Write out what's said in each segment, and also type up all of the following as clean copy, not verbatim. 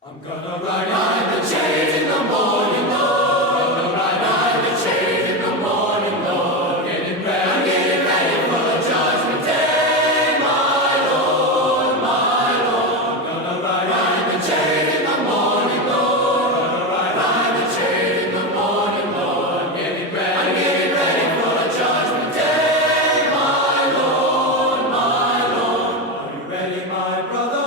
I'm gonna ride the chain in the morning, Lord. Gonna ride the chain in the morning, Lord. Getting ready for the judgment day, my Lord, my Lord. Gonna ride the chain in the morning, Lord. Gonna ride the chain in the morning, Lord. Getting ready for the judgment day, my Lord, my Lord. Are you ready, my brother?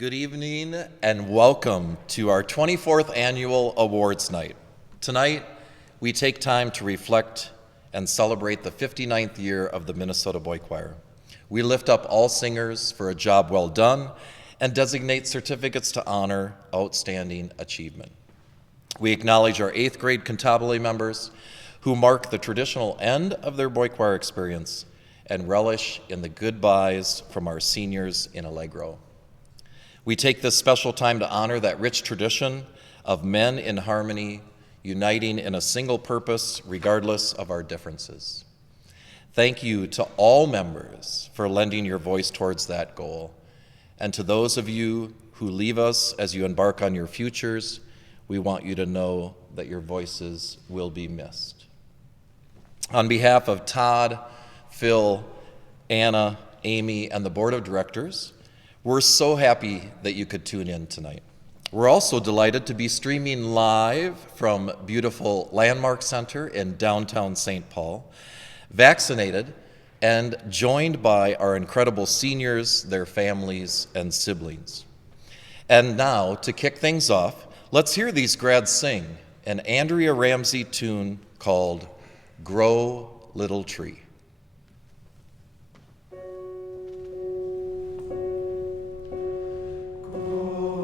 Good evening and welcome to our 24th annual awards night. Tonight, we take time to reflect and celebrate the 59th year of the Minnesota Boy Choir. We lift up all singers for a job well done and designate certificates to honor outstanding achievement. We acknowledge our 8th grade cantabile members who mark the traditional end of their boy choir experience and relish in the goodbyes from our seniors in Allegro. We take this special time to honor that rich tradition of men in harmony, uniting in a single purpose regardless of our differences. Thank you to all members for lending your voice towards that goal. And to those of you who leave us as you embark on your futures, we want you to know that your voices will be missed. On behalf of Todd, Phil, Anna, Amy, and the Board of Directors, we're so happy that you could tune in tonight. We're also delighted to be streaming live from beautiful Landmark Center in downtown St. Paul, vaccinated and joined by our incredible seniors, their families, and siblings. And now, to kick things off, let's hear these grads sing an Andrea Ramsey tune called Grow Little Tree. Little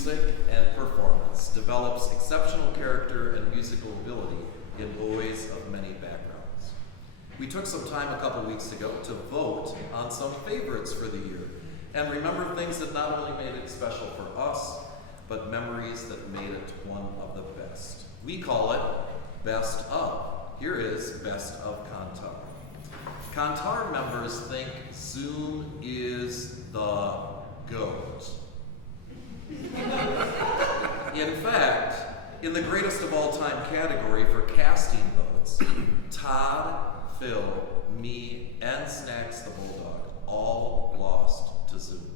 music and performance, develops exceptional character and musical ability in boys of many backgrounds. We took some time a couple weeks ago to vote on some favorites for the year and remember things that not only made it special for us, but memories that made it one of the best. We call it Best Of. Here is Best of Kantar. Kantar members think Zoom is the GOAT. In fact, in the greatest of all time category for casting votes, Todd, Phil, me, and Snacks the Bulldog all lost to Zoom.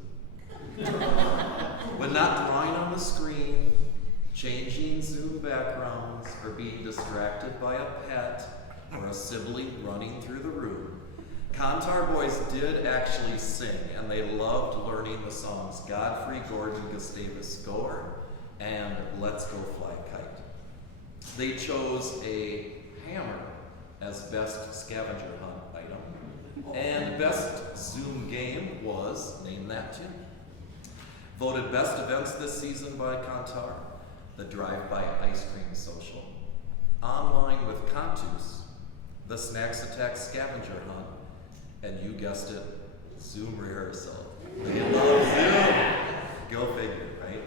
When not drawing on the screen, changing Zoom backgrounds, or being distracted by a pet or a sibling running through the room, Kantar boys did actually sing, and they loved learning the songs Godfrey, Gordon, Gustavus Score, and Let's Go Fly Kite. They chose a hammer as best scavenger hunt item, and best Zoom game was Name That Tune. Voted best events this season by Kantar, the Drive-By Ice Cream Social, Online with Cantus, the Snacks Attack Scavenger Hunt, and you guessed it, Zoom rehearsal. They love Zoom. Go figure, right?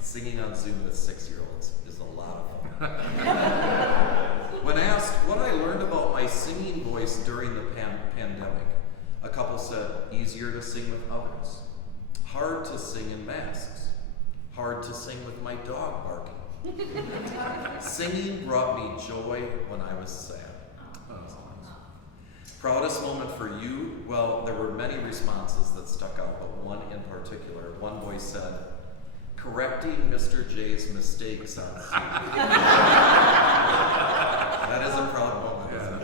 Singing on Zoom with 6-year-olds is a lot of fun. When asked what I learned about my singing voice during the pandemic, a couple said easier to sing with others, hard to sing in masks, hard to sing with my dog barking. Singing brought me joy when I was sad. Proudest moment for you? Well, there were many responses that stuck out, but one in particular. One voice said, correcting Mr. J's mistakes on scene. That is a proud moment, isn't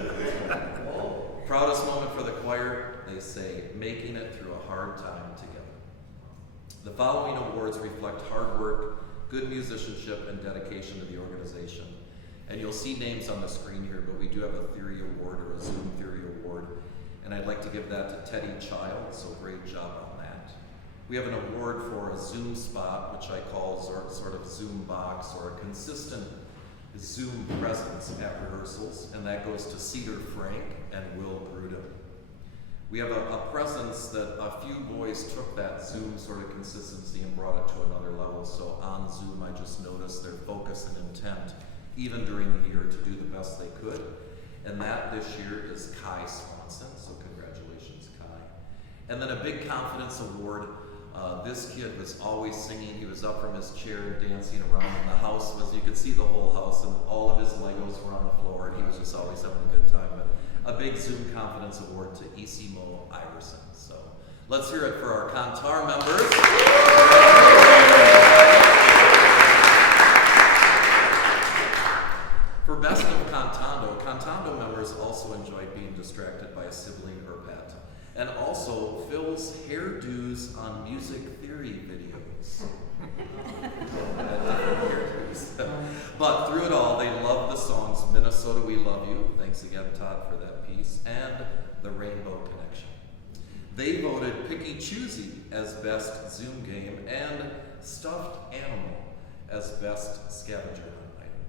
it? Proudest moment for the choir, they say, making it through a hard time together. The following awards reflect hard work, good musicianship, and dedication to the organization. And you'll see names on the screen here, but we do have a Theory Award or a Zoom Theory Award. And I'd like to give that to Teddy Child, so great job on that. We have an award for a Zoom spot, which I call sort of Zoom box, or a consistent Zoom presence at rehearsals, and that goes to Cedar Frank and Will Grudem. We have a presence that a few boys took that Zoom sort of consistency and brought it to another level. So on Zoom, I just noticed their focus and intent, even during the year, to do the best they could. And that this year is Kai Swanson, so congratulations, Kai. And then a big confidence award. This kid was always singing. He was up from his chair and dancing around, and the house was, you could see the whole house, and all of his Legos were on the floor, and he was just always having a good time. But a big Zoom confidence award to Isimo Iverson. So let's hear it for our Kantar members. For Best of Cantando, Cantando members also enjoyed being distracted by a sibling or pet, and also Phil's hairdos on music theory videos. But through it all, they loved the songs Minnesota We Love You, thanks again Todd for that piece, and The Rainbow Connection. They voted Picky Choosy as Best Zoom Game and Stuffed Animal as Best Scavenger Hunt item.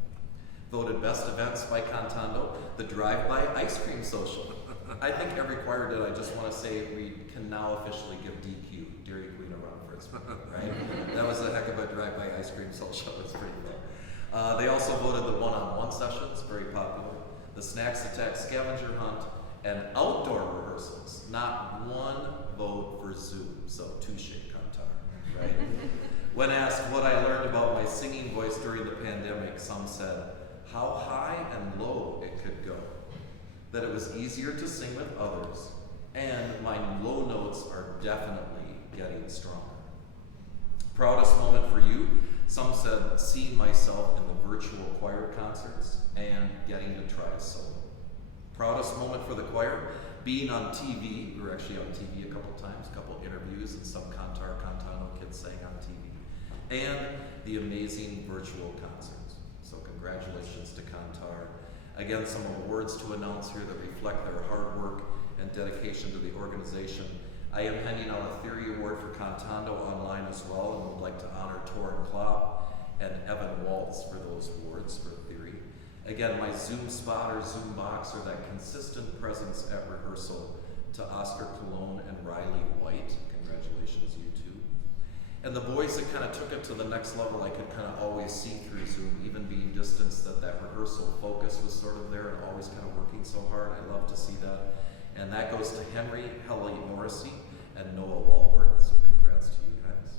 Voted Best Events by Cantando, the Drive-By Ice Cream Social. I think every choir did. I just want to say we can now officially give DQ, Dairy Queen, a run for its money, right? That was a heck of a Drive-By Ice Cream Social. It was pretty cool. They also voted the one-on-one sessions, very popular, the Snacks Attack Scavenger Hunt, and outdoor rehearsals. Not one vote for Zoom, so touche, Kantar, right? When asked what I learned about my singing voice during the pandemic, some said how high and low it could go, that it was easier to sing with others, and my low notes are definitely getting stronger. Proudest moment for you? Some said seeing myself in the virtual choir concerts and getting to try a solo. Proudest moment for the choir? Being on TV. We were actually on TV a couple times, a couple interviews, and some Cantano kids sang on TV. And the amazing virtual concerts. So congratulations to Kantar. Again, some awards to announce here that reflect their hard work and dedication to the organization. I am handing out a Theory Award for Cantando online as well, and would like to honor Torin Klopp and Evan Waltz for those awards for theory. Again, my Zoom spot or Zoom box or that consistent presence at rehearsal to Oscar Cologne and Riley White. Congratulations, you two. And the boys that kind of took it to the next level, I could kind of always see through Zoom, even being distanced, that rehearsal focus was sort of there and always kind of working so hard. I love to see that. And that goes to Henry, Helly Morrissey, and Noah Wahlberg, so congrats to you guys.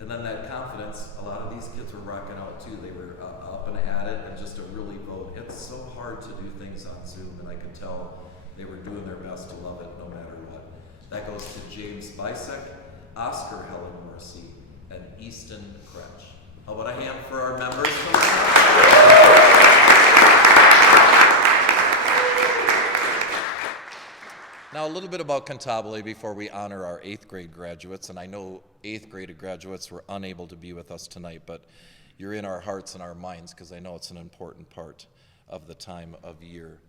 And then that confidence, a lot of these kids were rocking out too. They were up and at it and just to really vote. It's so hard to do things on Zoom, and I could tell they were doing their best to love it no matter what. That goes to James Bisek, Oscar Helly Morrissey, and Easton Kretsch. How about a hand for our members? Now, a little bit about Cantabile before we honor our 8th grade graduates. And I know 8th grade graduates were unable to be with us tonight, but you're in our hearts and our minds because I know it's an important part of the time of year.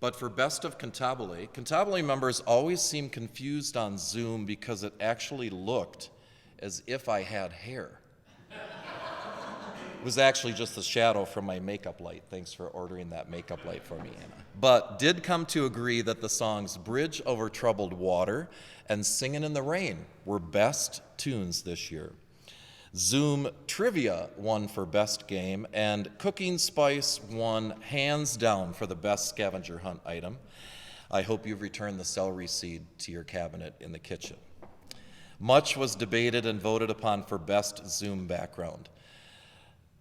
But for Best of Cantabile, Cantabile members always seem confused on Zoom because it actually looked as if I had hair. It was actually just the shadow from my makeup light. Thanks for ordering that makeup light for me, Anna. But did come to agree that the songs Bridge Over Troubled Water and Singin' in the Rain were best tunes this year. Zoom Trivia won for best game, and Cooking Spice won hands down for the best scavenger hunt item. I hope you've returned the celery seed to your cabinet in the kitchen. Much was debated and voted upon for best Zoom background.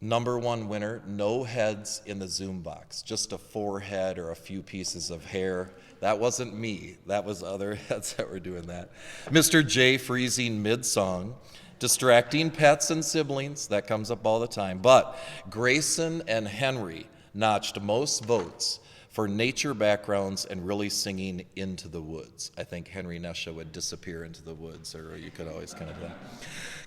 Number one winner, no heads in the Zoom box, just a forehead or a few pieces of hair. That wasn't me, that was other heads that were doing that. Mr. J freezing mid-song, distracting pets and siblings, that comes up all the time. But Grayson and Henry notched most votes for nature backgrounds and really singing Into the Woods. I think Henry Nesha would disappear into the woods, or you could always kind of do that.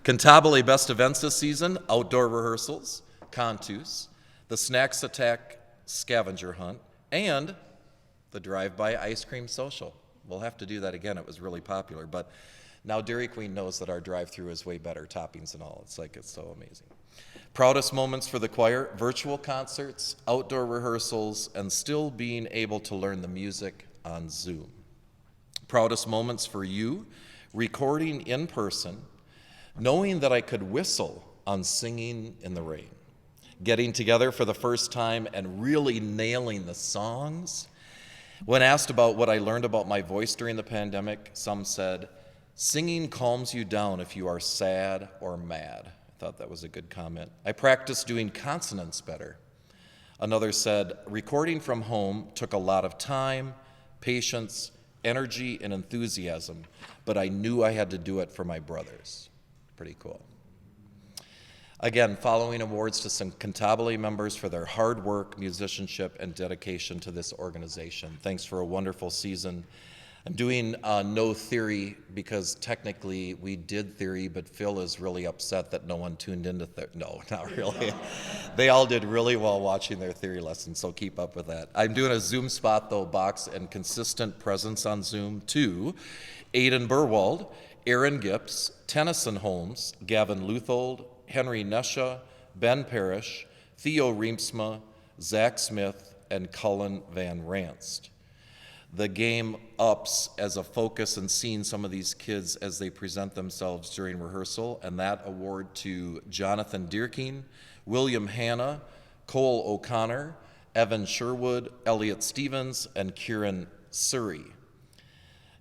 Cantabile best events this season, outdoor rehearsals, Cantus, the Snacks Attack scavenger hunt, and the drive-by ice cream social. We'll have to do that again, it was really popular, but now Dairy Queen knows that our drive-through is way better, toppings and all. It's so amazing. Proudest moments for the choir, virtual concerts, outdoor rehearsals, and still being able to learn the music on Zoom. Proudest moments for you, recording in person, knowing that I could whistle on Singing in the Rain, getting together for the first time and really nailing the songs. When asked about what I learned about my voice during the pandemic, some said, singing calms you down if you are sad or mad. I thought that was a good comment. I practiced doing consonants better. Another said, recording from home took a lot of time, patience, energy, and enthusiasm, but I knew I had to do it for my brothers. Pretty cool. Again, following awards to some Cantabile members for their hard work, musicianship, and dedication to this organization. Thanks for a wonderful season. I'm doing no theory because technically we did theory, but Phil is really upset that no one tuned into no, not really. They all did really well watching their theory lessons, so keep up with that. I'm doing a Zoom spot though box and consistent presence on Zoom to Aidan Burwald, Aaron Gips, Tennyson Holmes, Gavin Luthold, Henry Nesha, Ben Parrish, Theo Reemsma, Zach Smith, and Cullen Van Ranst. The game ups as a focus and seeing some of these kids as they present themselves during rehearsal, and that award to Jonathan Dierking, William Hanna, Cole O'Connor, Evan Sherwood, Elliot Stevens, and Kieran Surrey.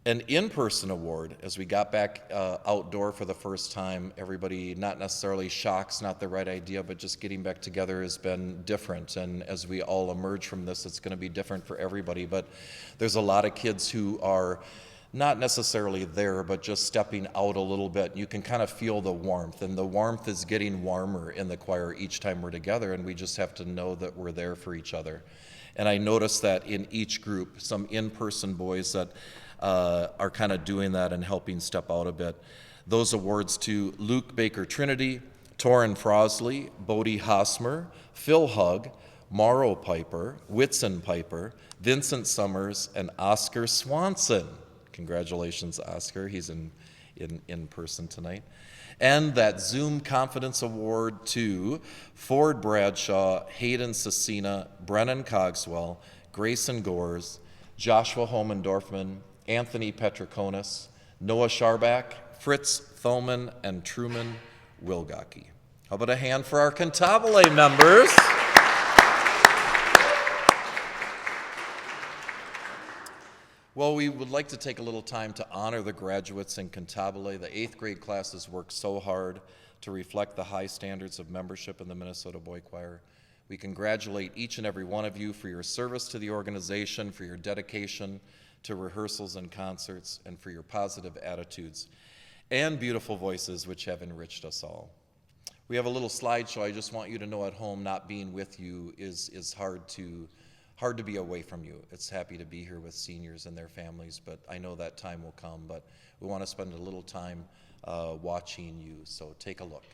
An in-person award, as we got back outdoor for the first time, everybody, not necessarily shock's not the right idea, but just getting back together has been different. And as we all emerge from this, it's going to be different for everybody. But there's a lot of kids who are not necessarily there, but just stepping out a little bit. You can kind of feel the warmth, and the warmth is getting warmer in the choir each time we're together, and we just have to know that we're there for each other. And I noticed that in each group, some in-person boys that are kind of doing that and helping step out a bit. Those awards to Luke Baker Trinity, Torin Frosley, Bodie Hosmer, Phil Hugg, Morrow Piper, Whitson Piper, Vincent Summers, and Oscar Swanson. Congratulations, Oscar. He's in person tonight. And that Zoom Confidence Award to Ford Bradshaw, Hayden Cecina, Brennan Cogswell, Grayson Gores, Joshua Holman Dorfman, Anthony Petrokonis, Noah Scharbach, Fritz Thoman, and Truman Wilgocki. How about a hand for our Cantabile members? Well, we would like to take a little time to honor the graduates in Cantabile. The 8th grade classes worked so hard to reflect the high standards of membership in the Minnesota Boy Choir. We congratulate each and every one of you for your service to the organization, for your dedication to rehearsals and concerts, and for your positive attitudes and beautiful voices which have enriched us all. We have a little slideshow. I just want you to know at home, not being with you is hard to be away from you. It's happy to be here with seniors and their families, but I know that time will come. But we want to spend a little time watching you, so take a look.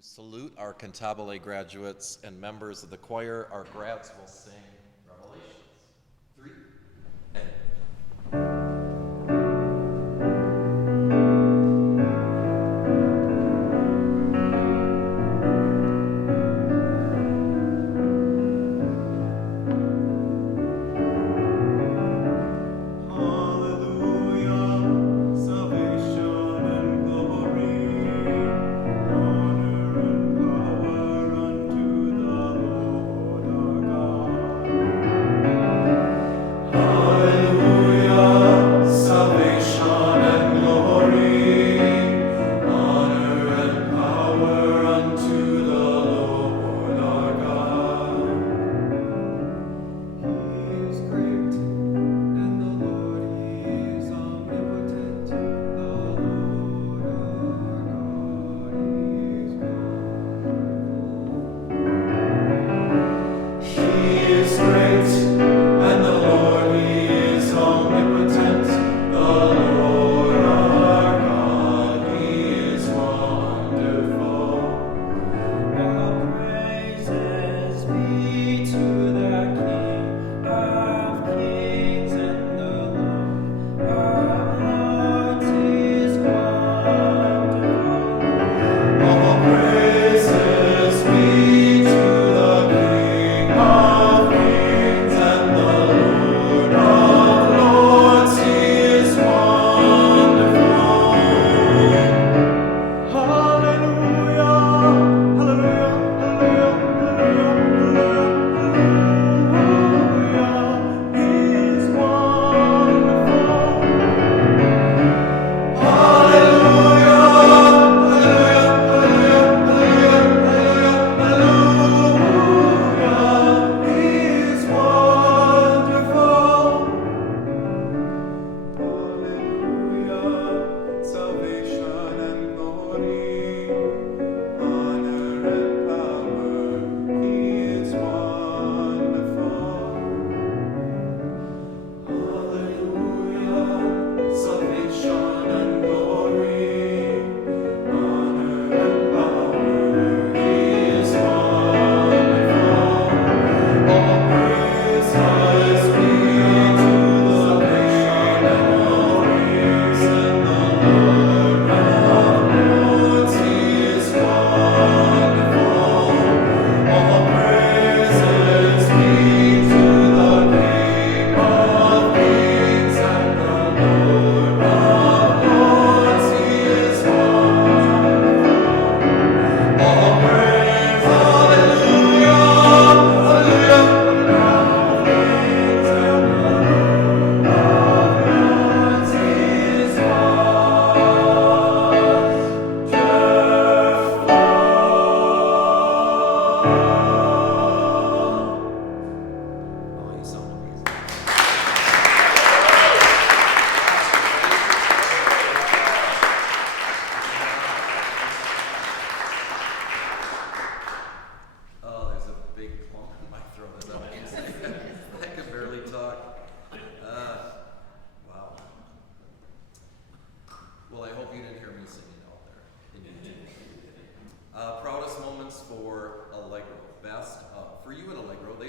To salute our Cantabile graduates and members of the choir, our grads will sing Revelations. 3. Honor and power unto the Lord our God.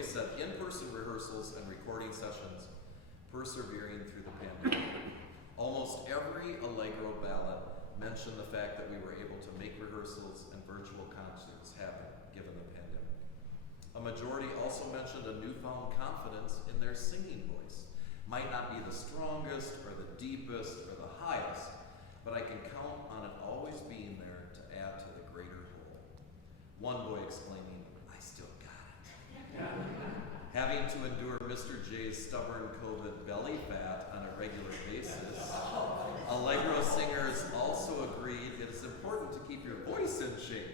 said in-person rehearsals and recording sessions, persevering through the pandemic. Almost every Allegro ballot mentioned the fact that we were able to make rehearsals and virtual concerts happen given the pandemic. A majority also mentioned a newfound confidence in their singing voice. Might not be the strongest or the deepest or the highest, but I can count on it always being there to add to the greater whole. One boy exclaiming, "I still got it." Having to endure Mr. J's stubborn COVID belly fat on a regular basis, Allegro singers also agreed it is important to keep your voice in shape,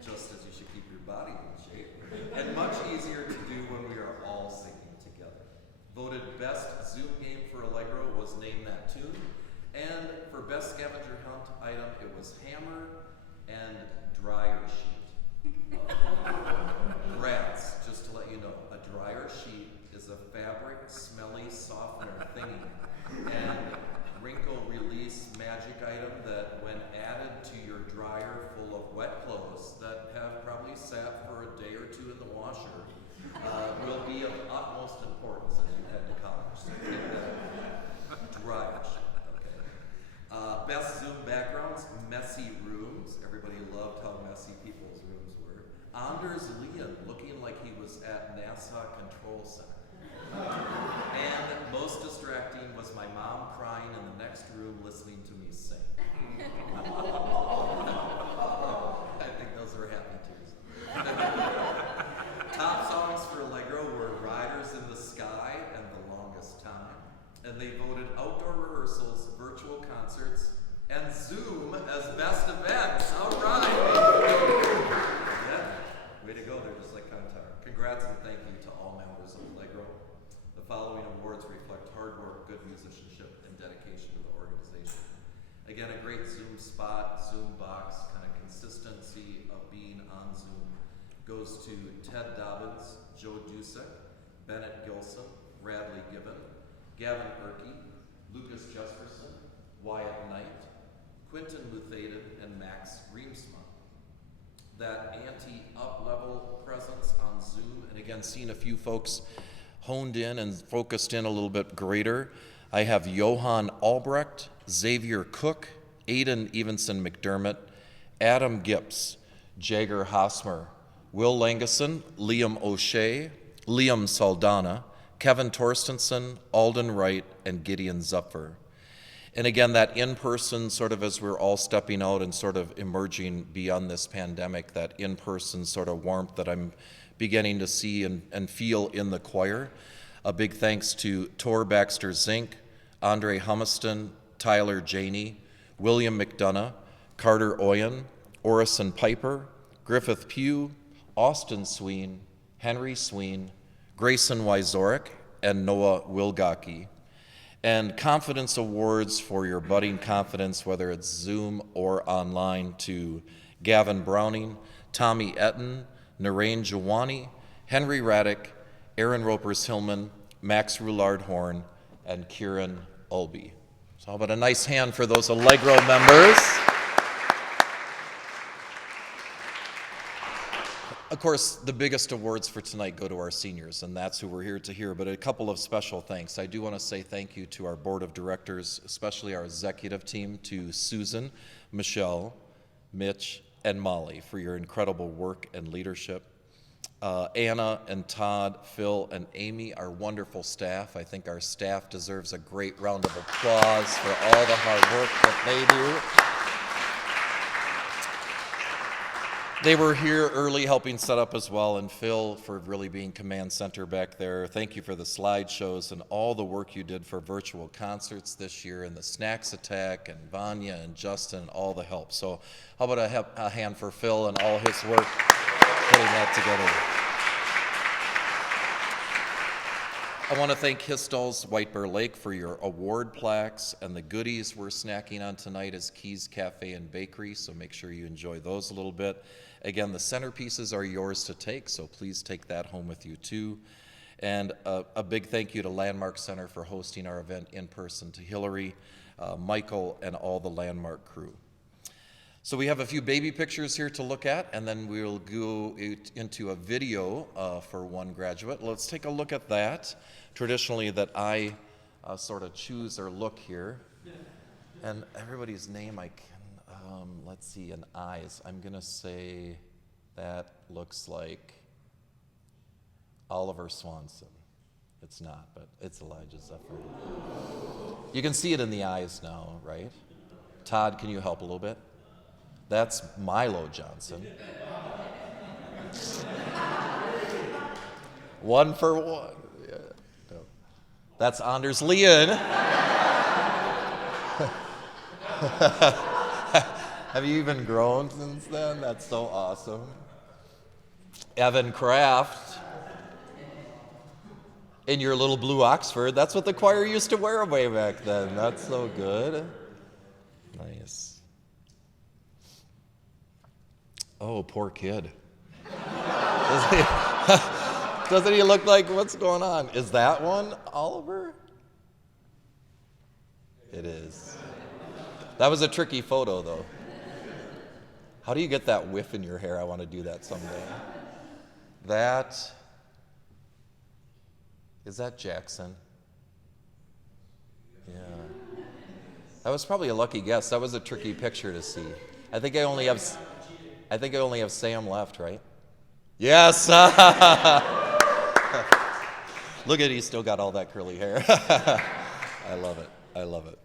just as you should keep your body in shape, and much easier to do when we are all singing together. Voted best Zoom game for Allegro was Name That Tune, and for best scavenger hunt item, it was Hammer and Dryer Sheet. Rats, just to let you know, a dryer sheet is a fabric smelly softener thingy and wrinkle release magic item that when added to your dryer full of wet clothes that have probably sat for a day or two in the washer will be of utmost importance as you head to college. So take that dryer sheet, okay? Best Zoom backgrounds, messy rooms. Everybody loved how messy people's rooms were. Anders Leon looking like he was at NASA Control Center. And most distracting was my mom crying in the next room listening to me sing. I think those were happy tears. Top songs for Allegro were Riders in the Sky and The Longest Time. And they voted outdoor rehearsals, virtual concerts, and Zoom as best events. All right. Yeah, way to go. They're just like Kantar. Congrats and thank you to all members of Allegro. The following awards reflect hard work, good musicianship, and dedication to the organization. Again, a great Zoom spot, Zoom box, kind of consistency of being on Zoom goes to Ted Dobbins, Joe Dusek, Bennett Gilson, Radley Gibbon, Gavin Erkey, Lucas Jesperson, Wyatt Knight, Quinton Luthaden, and Max Reemsma. That anti-up-level presence on Zoom, and again, seeing a few folks honed in and focused in a little bit greater. I have Johan Albrecht, Xavier Cook, Aidan Evenson McDermott, Adam Gips, Jagger Hosmer, Will Langeson, Liam O'Shea, Liam Saldana, Kevin Torstensen, Alden Wright, and Gideon Zupfer. And again, that in-person, sort of as we're all stepping out and sort of emerging beyond this pandemic, that in-person sort of warmth that I'm beginning to see and feel in the choir. A big thanks to Tor Baxter Zink, Andre Humiston, Tyler Janey, William McDonough, Carter Oyen, Orison Piper, Griffith Pugh, Austin Sween, Henry Sween, Grayson Wyzorek, and Noah Wilgocki. And confidence awards for your budding confidence, whether it's Zoom or online, to Gavin Browning, Tommy Etten, Narain Jawani, Henry Raddick, Aaron Ropers-Hillman, Max Roulard-Horn, and Kieran Ulby. So how about a nice hand for those Allegro members? Of course, the biggest awards for tonight go to our seniors, and that's who we're here to hear, but a couple of special thanks. I do want to say thank you to our board of directors, especially our executive team, to Susan, Michelle, Mitch, and Molly for your incredible work and leadership. Anna and Todd, Phil, and Amy, our wonderful staff. I think our staff deserves a great round of applause for all the hard work that they do. They were here early helping set up as well, and Phil for really being command center back there. Thank you for the slideshows and all the work you did for virtual concerts this year, and the Snacks Attack, and Vanya and Justin, and all the help. So how about a hand for Phil and all his work putting that together. I want to thank Histall's White Bear Lake for your award plaques, and the goodies we're snacking on tonight is Keys Cafe and Bakery, so make sure you enjoy those a little bit. Again, the centerpieces are yours to take, so please take that home with you too. And a big thank you to Landmark Center for hosting our event in person, to Hillary, Michael, and all the Landmark crew. So we have a few baby pictures here to look at, and then we'll go into a video for one graduate. Let's take a look at that. Traditionally that I sort of choose or look here. And everybody's name I can, let's see, in eyes. I'm gonna say that looks like Oliver Swanson. It's not, but it's Elijah Zephyr. You can see it in the eyes now, right? Todd, can you help a little bit? That's Milo Johnson. One for one. Yeah, no. That's Anders Leon. Have you even grown since then? That's so awesome. Evan Kraft. In your little blue Oxford. That's what the choir used to wear way back then. That's so good. Nice. Oh, poor kid. Doesn't he look like, what's going on? Is that one Oliver? It is. That was a tricky photo, though. How do you get that whiff in your hair? I want to do that someday. Is that Jackson? Yeah. That was probably a lucky guess. That was a tricky picture to see. I think I only have Sam left, right? Yes. Look at, he's still got all that curly hair. I love it. I love it.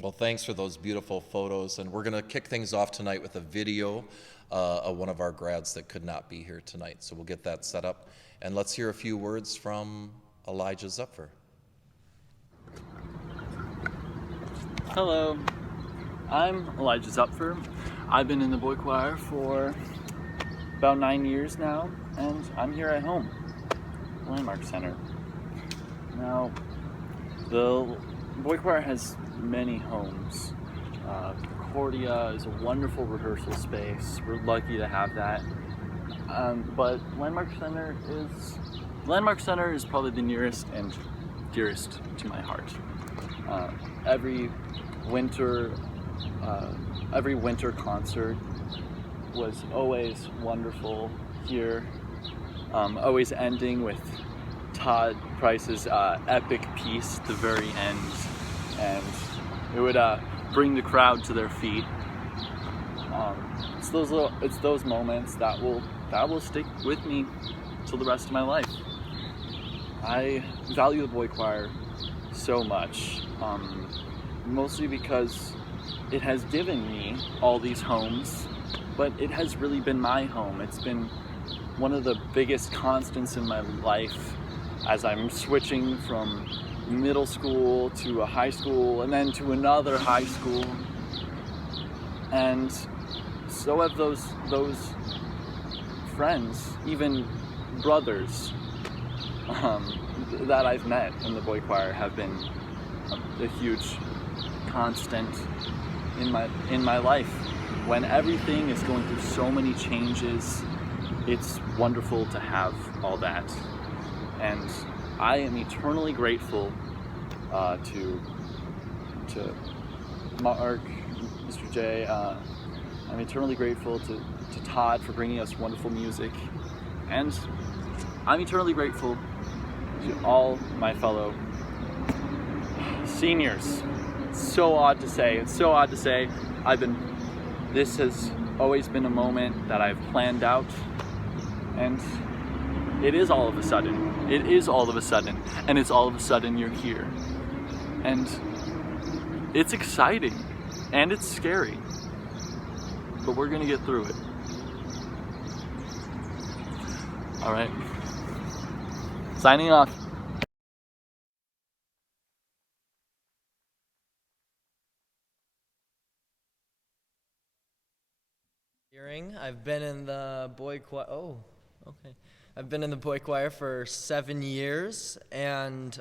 Well, thanks for those beautiful photos, and we're going to kick things off tonight with a video of one of our grads that could not be here tonight. So we'll get that set up, and let's hear a few words from Elijah Zephyr. Hello, I'm Elijah Zephyr. I've been in the boy choir for about 9 years now, and I'm here at home, Landmark Center. Now, the boy choir has many homes. Concordia is a wonderful rehearsal space. We're lucky to have that. But Landmark Center is probably the nearest and dearest to my heart. Every winter concert was always wonderful here, always ending with Todd Price's epic piece at the very end, and it would bring the crowd to their feet. It's those moments that will stick with me till the rest of my life. I value the boy choir so much, mostly because it has given me all these homes, but it has really been my home. It's been one of the biggest constants in my life as I'm switching from middle school to a high school and then to another high school. And so have those friends, even brothers, that I've met in the boy choir have been a huge constant in my life. When everything is going through so many changes, it's wonderful to have all that. And I am eternally grateful to Mark, Mr. J. I'm eternally grateful to Todd for bringing us wonderful music. And I'm eternally grateful to all my fellow seniors. It's so odd to say. This has always been a moment that I've planned out, and it is all of a sudden, and it's all of a sudden you're here. And it's exciting, and it's scary, but we're gonna get through it. All right, signing off. I've been in the boy choir. I've been in the boy choir for 7 years, and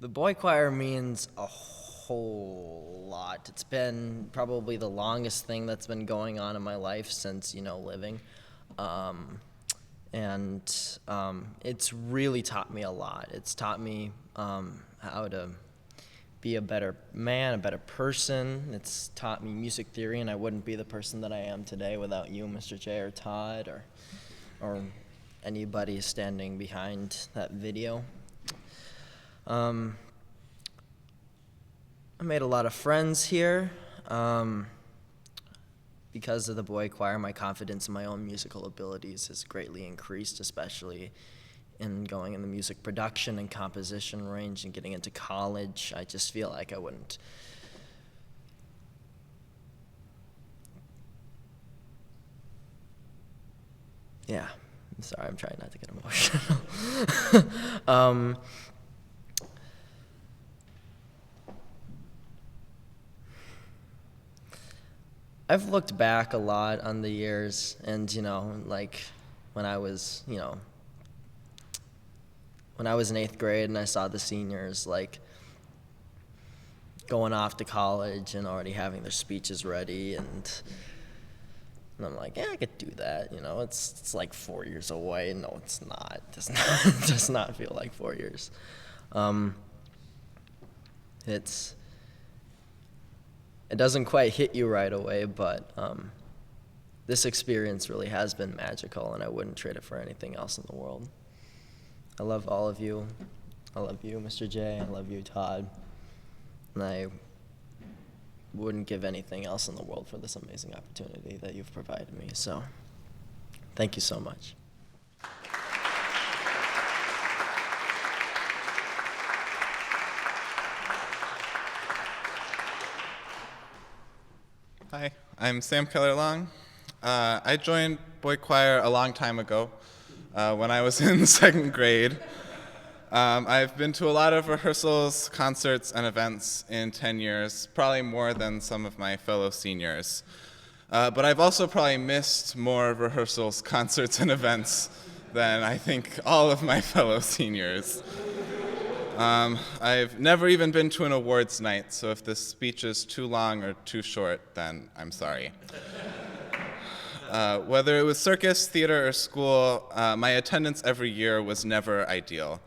the boy choir means a whole lot. It's been probably the longest thing that's been going on in my life since living, and it's really taught me a lot. It's taught me how to be a better man, a better person. It's taught me music theory, and I wouldn't be the person that I am today without you, Mr. J, or Todd, or anybody standing behind that video. I made a lot of friends here. Because of the boy choir, my confidence in my own musical abilities has greatly increased, especially in going in the music production and composition range and getting into college. I just feel like I wouldn't. Yeah, I'm sorry, I'm trying not to get emotional. I've looked back a lot on the years, and like when I was in 8th grade and I saw the seniors like going off to college and already having their speeches ready, and I'm like, yeah, I could do that. It's like 4 years away. No, it's not. It does not feel like 4 years. It doesn't quite hit you right away, but this experience really has been magical, and I wouldn't trade it for anything else in the world. I love all of you. I love you, Mr. J. I love you, Todd. And I wouldn't give anything else in the world for this amazing opportunity that you've provided me. So, thank you so much. Hi, I'm Sam Keller-Long. I joined boy choir a long time ago when I was in 2nd grade. I've been to a lot of rehearsals, concerts, and events in 10 years, probably more than some of my fellow seniors. But I've also probably missed more rehearsals, concerts, and events than I think all of my fellow seniors. I've never even been to an awards night, so if this speech is too long or too short, then I'm sorry. Whether it was circus, theater, or school, my attendance every year was never ideal.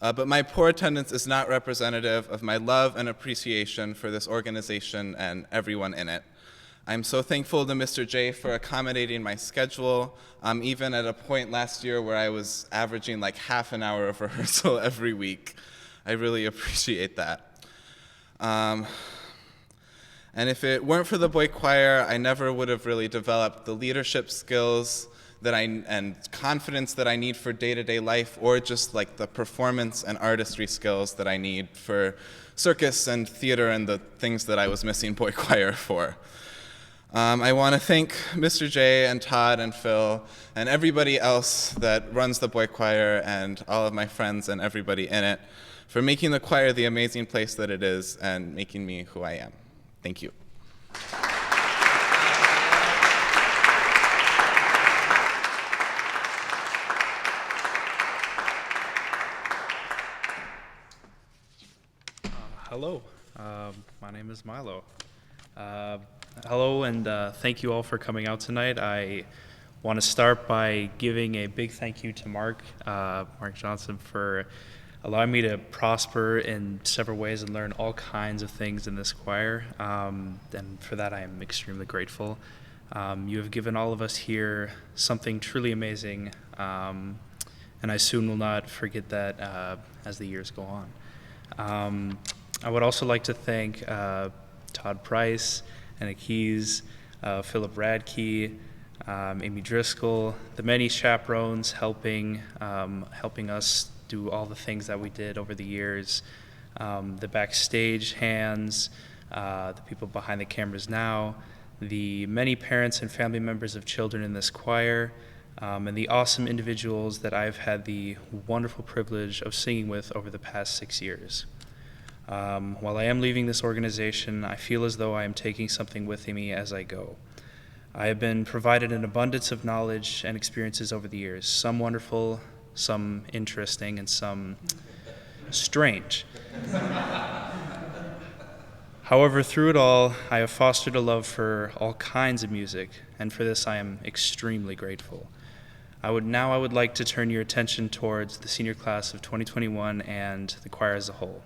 But my poor attendance is not representative of my love and appreciation for this organization and everyone in it. I'm so thankful to Mr. J for accommodating my schedule, even at a point last year where I was averaging like half an hour of rehearsal every week. I really appreciate that. And if it weren't for the boy choir, I never would have really developed the leadership skills and confidence that I need for day-to-day life, or just like the performance and artistry skills that I need for circus and theater and the things that I was missing boy choir for. I want to thank Mr. J and Todd and Phil and everybody else that runs the boy choir and all of my friends and everybody in it for making the choir the amazing place that it is and making me who I am. Thank you. Hello, my name is Milo. Hello, and thank you all for coming out tonight. I want to start by giving a big thank you to Mark Johnson, for allowing me to prosper in several ways and learn all kinds of things in this choir, and for that I am extremely grateful. You have given all of us here something truly amazing, and I soon will not forget that as the years go on. I would also like to thank Todd Price, Anna Keys, Philip Radke, Amy Driscoll, the many chaperones helping us do all the things that we did over the years, the backstage hands, the people behind the cameras now, the many parents and family members of children in this choir, and the awesome individuals that I've had the wonderful privilege of singing with over the past 6 years. While I am leaving this organization, I feel as though I am taking something with me as I go. I have been provided an abundance of knowledge and experiences over the years, some wonderful, some interesting, and some strange. However, through it all, I have fostered a love for all kinds of music, and for this I am extremely grateful. I would like to turn your attention towards the senior class of 2021 and the choir as a whole.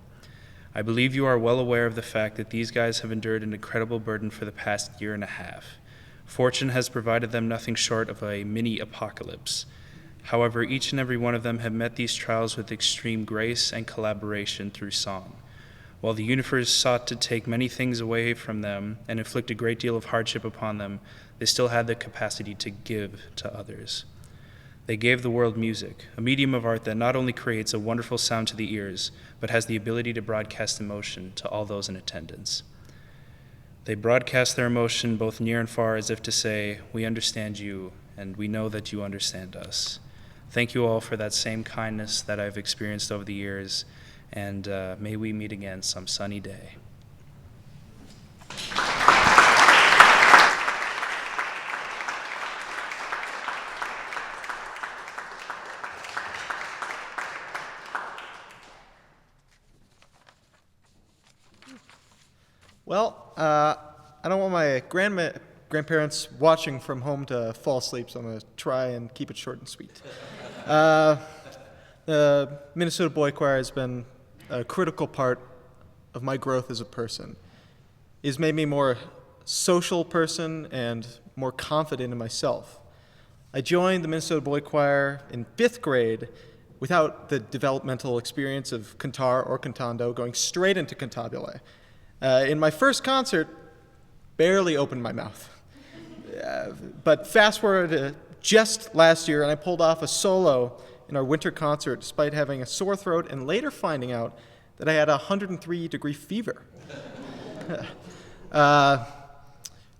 I believe you are well aware of the fact that these guys have endured an incredible burden for the past year and a half. Fortune has provided them nothing short of a mini apocalypse. However, each and every one of them have met these trials with extreme grace and collaboration through song. While the universe sought to take many things away from them and inflict a great deal of hardship upon them, they still had the capacity to give to others. They gave the world music, a medium of art that not only creates a wonderful sound to the ears, but has the ability to broadcast emotion to all those in attendance. They broadcast their emotion both near and far, as if to say, we understand you, and we know that you understand us. Thank you all for that same kindness that I've experienced over the years, and may we meet again some sunny day. Well, I don't want my grandparents watching from home to fall asleep, so I'm going to try and keep it short and sweet. The Minnesota Boy Choir has been a critical part of my growth as a person. It's made me a more social person and more confident in myself. I joined the Minnesota Boy Choir in 5th grade without the developmental experience of cantar or cantando, going straight into cantabile. In my first concert, barely opened my mouth. But fast forward to just last year, and I pulled off a solo in our winter concert despite having a sore throat and later finding out that I had a 103-degree fever.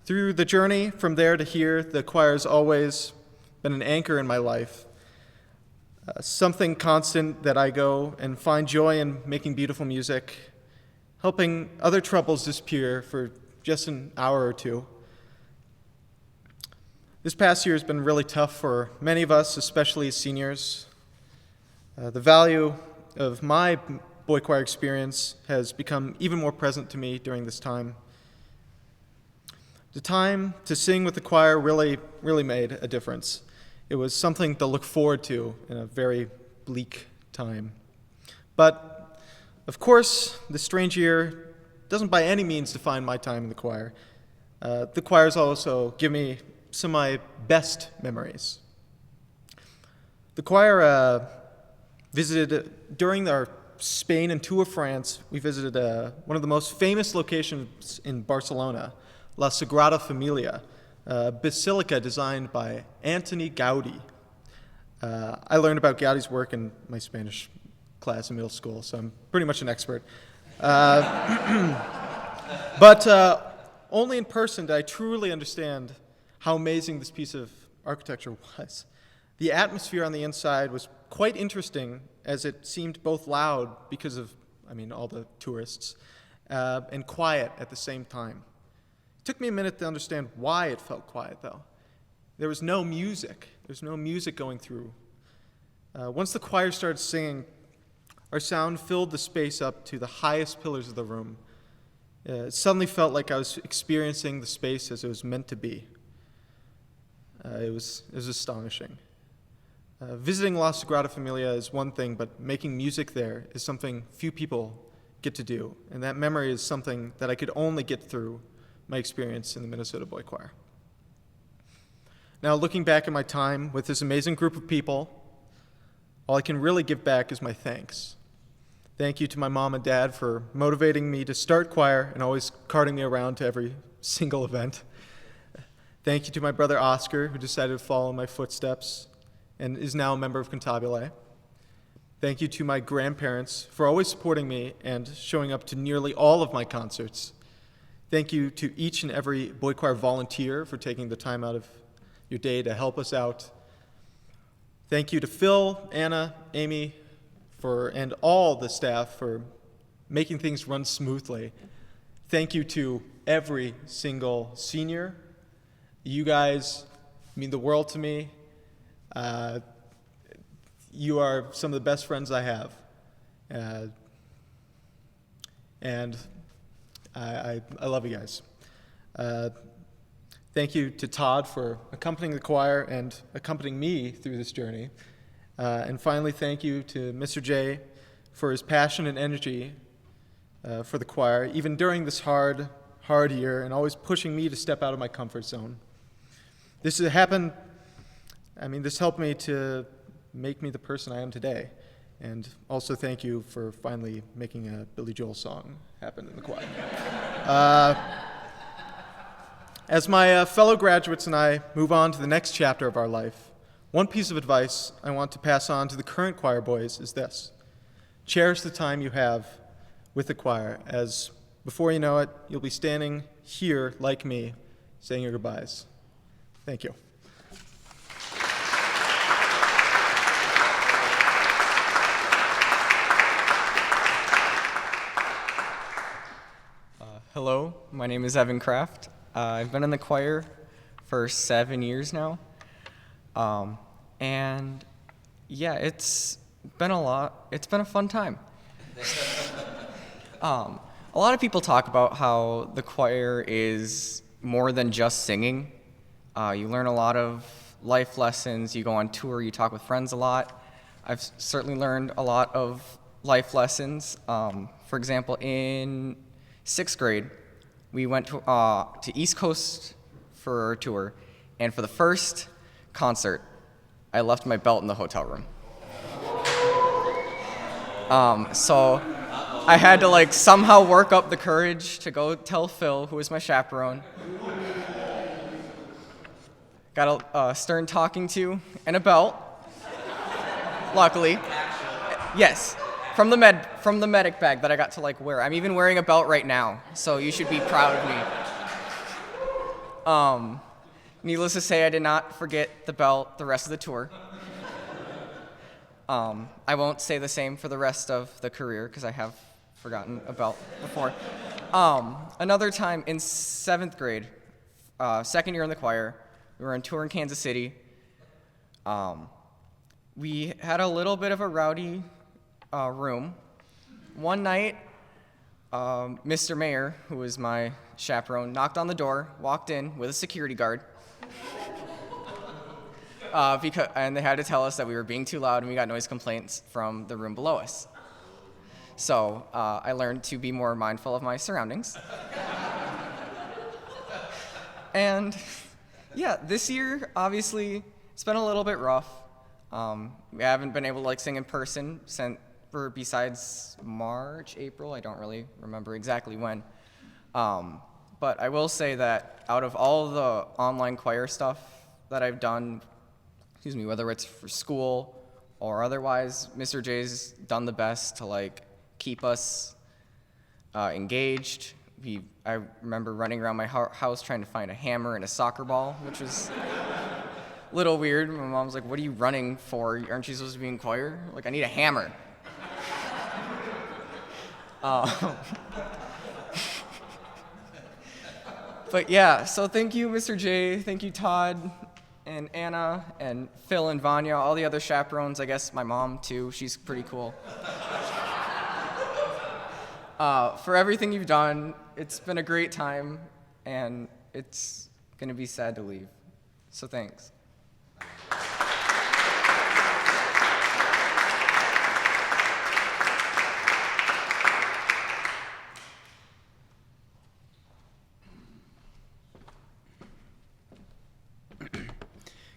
Through the journey from there to here, the choir has always been an anchor in my life, something constant that I go and find joy in making beautiful music, helping other troubles disappear for just an hour or two. This past year has been really tough for many of us, especially seniors. The value of my boy choir experience has become even more present to me during this time. The time to sing with the choir really made a difference. It was something to look forward to in a very bleak time. But, of course, this strange year doesn't by any means define my time in the choir. The choirs also give me some of my best memories. The choir visited, during our Spain and tour of France, we visited one of the most famous locations in Barcelona, La Sagrada Familia, a basilica designed by Antoni Gaudí. I learned about Gaudi's work in my Spanish class in middle school, so I'm pretty much an expert. But only in person did I truly understand how amazing this piece of architecture was. The atmosphere on the inside was quite interesting, as it seemed both loud because of, all the tourists, and quiet at the same time. It took me a minute to understand why it felt quiet, though. There was no music. There's no music going through. Once the choir started singing, our sound filled the space up to the highest pillars of the room. It suddenly felt like I was experiencing the space as it was meant to be. It was astonishing. Visiting La Sagrada Familia is one thing, but making music there is something few people get to do, and that memory is something that I could only get through my experience in the Minnesota Boy Choir. Now, looking back at my time with this amazing group of people, all I can really give back is my thanks. Thank you to my mom and dad for motivating me to start choir and always carting me around to every single event. Thank you to my brother Oscar, who decided to follow in my footsteps and is now a member of Cantabile. Thank you to my grandparents for always supporting me and showing up to nearly all of my concerts. Thank you to each and every boy choir volunteer for taking the time out of your day to help us out. Thank you to Phil, Anna, Amy, and all the staff for making things run smoothly. Thank you to every single senior. You guys mean the world to me. You are some of the best friends I have. And I love you guys. Thank you to Todd for accompanying the choir and accompanying me through this journey. And finally, thank you to Mr. J for his passion and energy for the choir, even during this hard year, and always pushing me to step out of my comfort zone. This helped me to make me the person I am today. And also thank you for finally making a Billy Joel song happen in the choir. As my fellow graduates and I move on to the next chapter of our life, one piece of advice I want to pass on to the current choir boys is this: cherish the time you have with the choir, as before you know it, you'll be standing here like me, saying your goodbyes. Thank you. Hello, my name is Evan Kraft. I've been in the choir for 7 years now. And yeah, it's been a lot. It's been a fun time. A lot of people talk about how the choir is more than just singing. You learn a lot of life lessons. You go on tour, you talk with friends a lot. I've certainly learned a lot of life lessons. For example, in 6th grade, we went to East Coast for a tour, and for the first concert, I left my belt in the hotel room. So I had to somehow work up the courage to go tell Phil, who was my chaperone. Got a stern talking to and a belt, luckily. Yes. From the medic bag that I got to wear. I'm even wearing a belt right now, so you should be proud of me. Needless to say, I did not forget the belt the rest of the tour. I won't say the same for the rest of the career because I have forgotten a belt before. Another time in 7th grade, second year in the choir, we were on tour in Kansas City. We had a little bit of a rowdy room. One night, Mr. Mayor, who was my chaperone, knocked on the door, walked in with a security guard, and they had to tell us that we were being too loud and we got noise complaints from the room below us. So I learned to be more mindful of my surroundings. And yeah, this year, obviously, it's been a little bit rough. We haven't been able to sing in person besides March, April. I don't really remember exactly when. But I will say that out of all the online choir stuff that I've done, whether it's for school or otherwise, Mr. J's done the best to keep us engaged. I remember running around my house trying to find a hammer and a soccer ball, which was a little weird. My mom's like, "What are you running for? Aren't you supposed to be in choir?" I need a hammer. But yeah, so thank you, Mr. J. Thank you, Todd and Anna and Phil and Vanya, all the other chaperones. I guess my mom too. She's pretty cool. For everything you've done. It's been a great time, and it's going to be sad to leave. So thanks.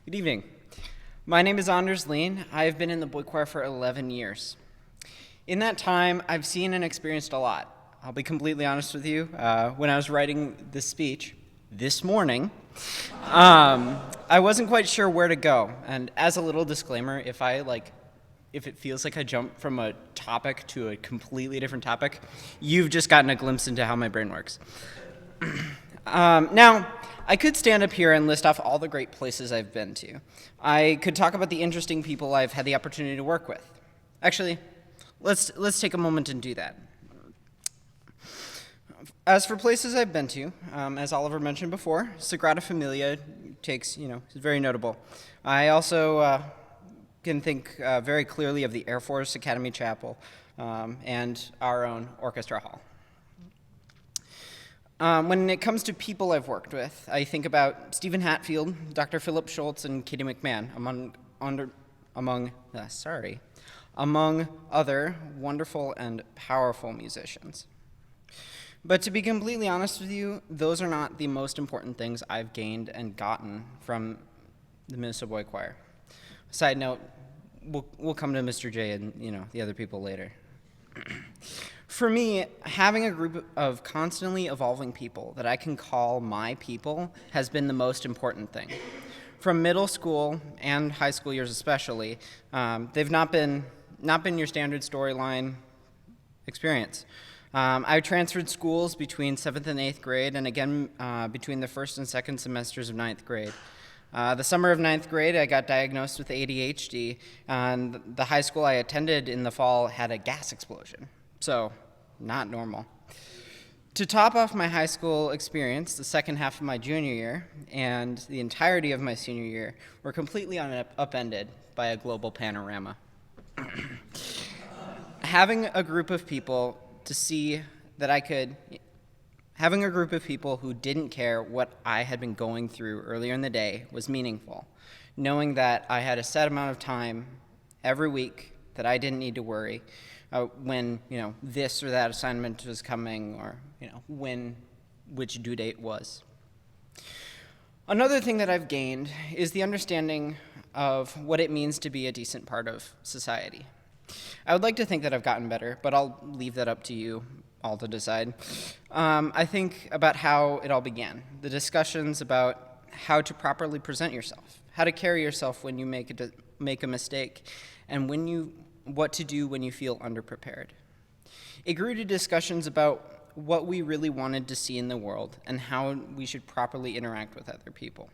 Good evening. My name is Anders Lean. I have been in the boy choir for 11 years. In that time, I've seen and experienced a lot. I'll be completely honest with you. When I was writing this speech this morning, I wasn't quite sure where to go. And as a little disclaimer, if it feels like I jump from a topic to a completely different topic, you've just gotten a glimpse into how my brain works. Now, I could stand up here and list off all the great places I've been to. I could talk about the interesting people I've had the opportunity to work with. Actually, let's take a moment and do that. As for places I've been to, as Oliver mentioned before, Sagrada Familia is very notable. I also can think very clearly of the Air Force Academy Chapel and our own orchestra hall. When it comes to people I've worked with, I think about Stephen Hatfield, Dr. Philip Schultz, and Katie McMahon, among other wonderful and powerful musicians. But to be completely honest with you, those are not the most important things I've gained and gotten from the Minnesota Boy Choir. Side note, we'll come to Mr. J and the other people later. For me, having a group of constantly evolving people that I can call my people has been the most important thing. From middle school and high school years especially, they've not been your standard storyline experience. I transferred schools between 7th and 8th grade, and again between the first and second semesters of 9th grade. The summer of 9th grade, I got diagnosed with ADHD, and the high school I attended in the fall had a gas explosion. So, not normal. To top off my high school experience, the second half of my junior year and the entirety of my senior year were completely upended by a global panorama. Having a group of people having a group of people who didn't care what I had been going through earlier in the day was meaningful. Knowing that I had a set amount of time every week that I didn't need to worry when this or that assignment was coming, or which due date was. Another thing that I've gained is the understanding of what it means to be a decent part of society. I would like to think that I've gotten better, but I'll leave that up to you all to decide. I think about how it all began, the discussions about how to properly present yourself, how to carry yourself when you make a mistake, and what to do when you feel underprepared. It grew to discussions about what we really wanted to see in the world and how we should properly interact with other people.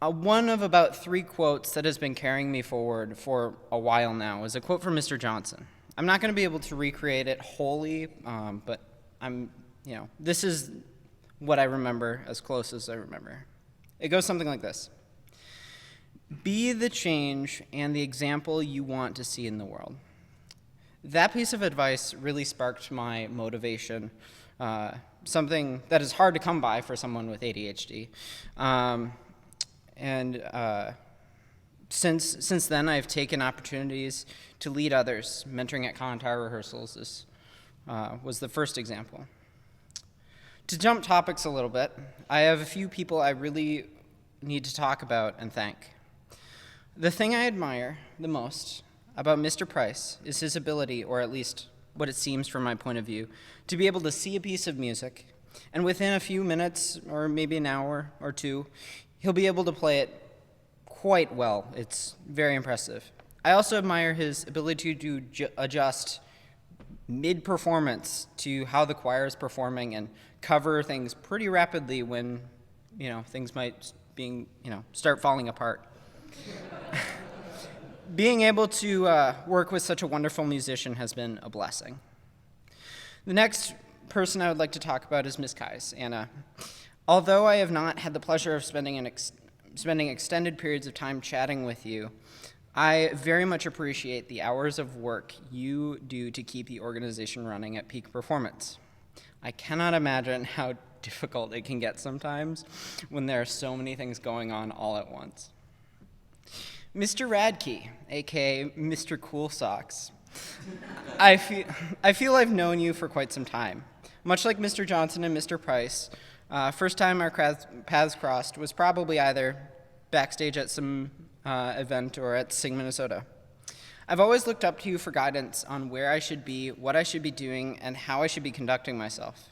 One of about 3 quotes that has been carrying me forward for a while now is a quote from Mr. Johnson. I'm not going to be able to recreate it wholly, but this is what I remember as close as I remember. It goes something like this. Be the change and the example you want to see in the world. That piece of advice really sparked my motivation, something that is hard to come by for someone with ADHD. Since then, I've taken opportunities to lead others. Mentoring at Contar rehearsals was the first example. To jump topics a little bit, I have a few people I really need to talk about and thank. The thing I admire the most about Mr. Price is his ability, or at least what it seems from my point of view, to be able to see a piece of music, and within a few minutes, or maybe an hour or two, he'll be able to play it quite well. It's very impressive. I also admire his ability to adjust mid-performance to how the choir is performing and cover things pretty rapidly when, things might start falling apart. Being able to work with such a wonderful musician has been a blessing. The next person I would like to talk about is Miss Kais, Anna. Although I have not had the pleasure of spending extended periods of time chatting with you, I very much appreciate the hours of work you do to keep the organization running at peak performance. I cannot imagine how difficult it can get sometimes when there are so many things going on all at once. Mr. Radke, aka Mr. Cool Socks. I feel I've known you for quite some time. Much like Mr. Johnson and Mr. Price, first time our paths crossed was probably either backstage at some event or at Sing Minnesota. I've always looked up to you for guidance on where I should be, what I should be doing, and how I should be conducting myself.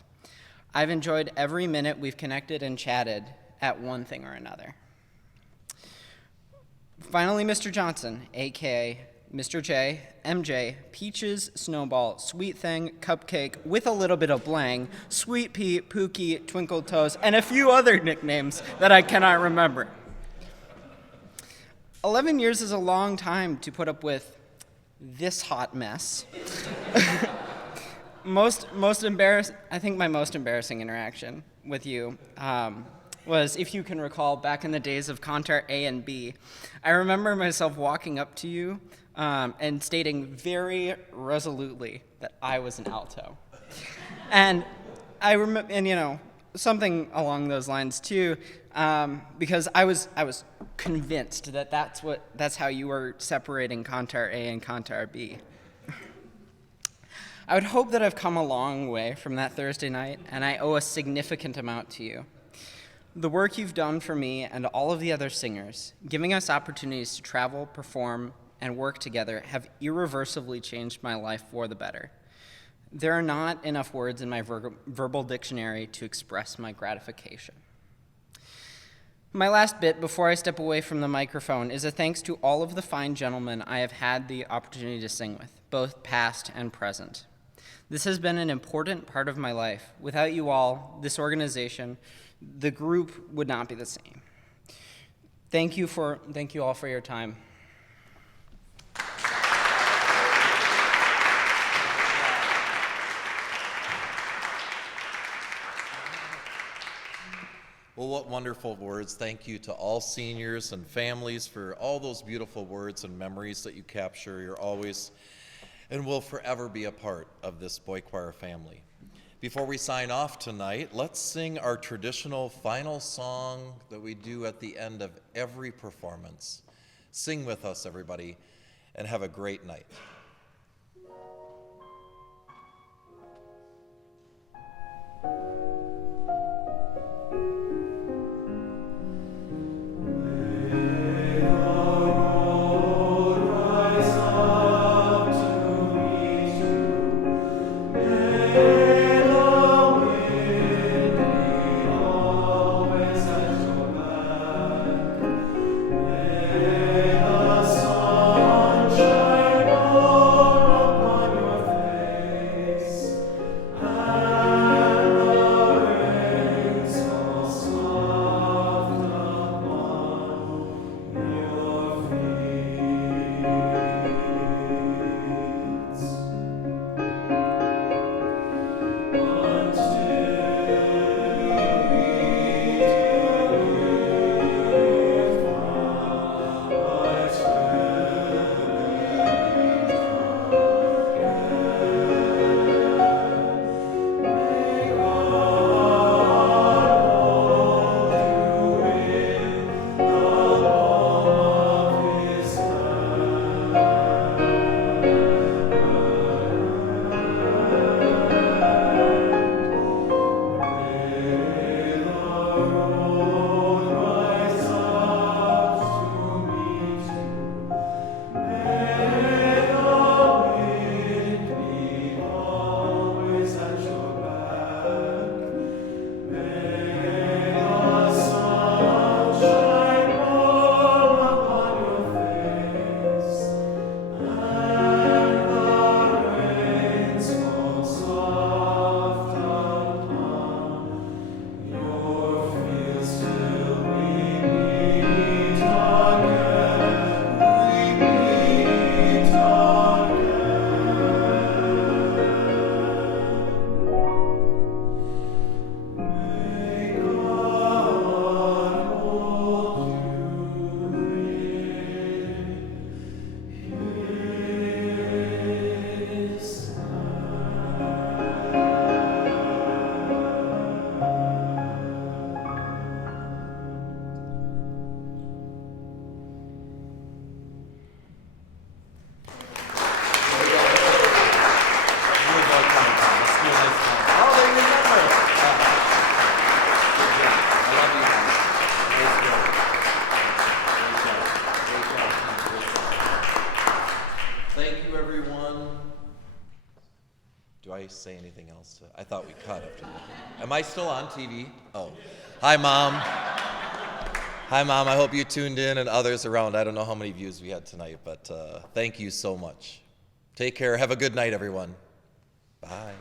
I've enjoyed every minute we've connected and chatted at one thing or another. Finally, Mr. Johnson, aka Mr. J, MJ, Peaches, Snowball, Sweet Thing, Cupcake, with a little bit of blang, Sweet Pea, Pookie, Twinkle Toes, and a few other nicknames that I cannot remember. 11 years is a long time to put up with this hot mess. I think my most embarrassing interaction with you was, if you can recall, back in the days of Contar A and B. I remember myself walking up to you and stating very resolutely that I was an alto. And I remember, something along those lines too, because I was convinced that that's how you were separating Contar A and Contar B. I would hope that I've come a long way from that Thursday night, and I owe a significant amount to you. The work you've done for me and all of the other singers, giving us opportunities to travel, perform, and work together, have irreversibly changed my life for the better. There are not enough words in my verbal dictionary to express my gratification. My last bit before I step away from the microphone is a thanks to all of the fine gentlemen I have had the opportunity to sing with, both past and present. This has been an important part of my life. Without you all, this organization, the group would not be the same. Thank you all for your time. Well, what wonderful words. Thank you to all seniors and families for all those beautiful words and memories that you capture. You're always and will forever be a part of this Boy Choir family. Before we sign off tonight, let's sing our traditional final song that we do at the end of every performance. Sing with us, everybody, and have a great night. Say anything else? I thought we cut after that. Am I still on TV? Oh. Hi, Mom. Hi, Mom. I hope you tuned in and others around. I don't know how many views we had tonight, but thank you so much. Take care. Have a good night, everyone. Bye.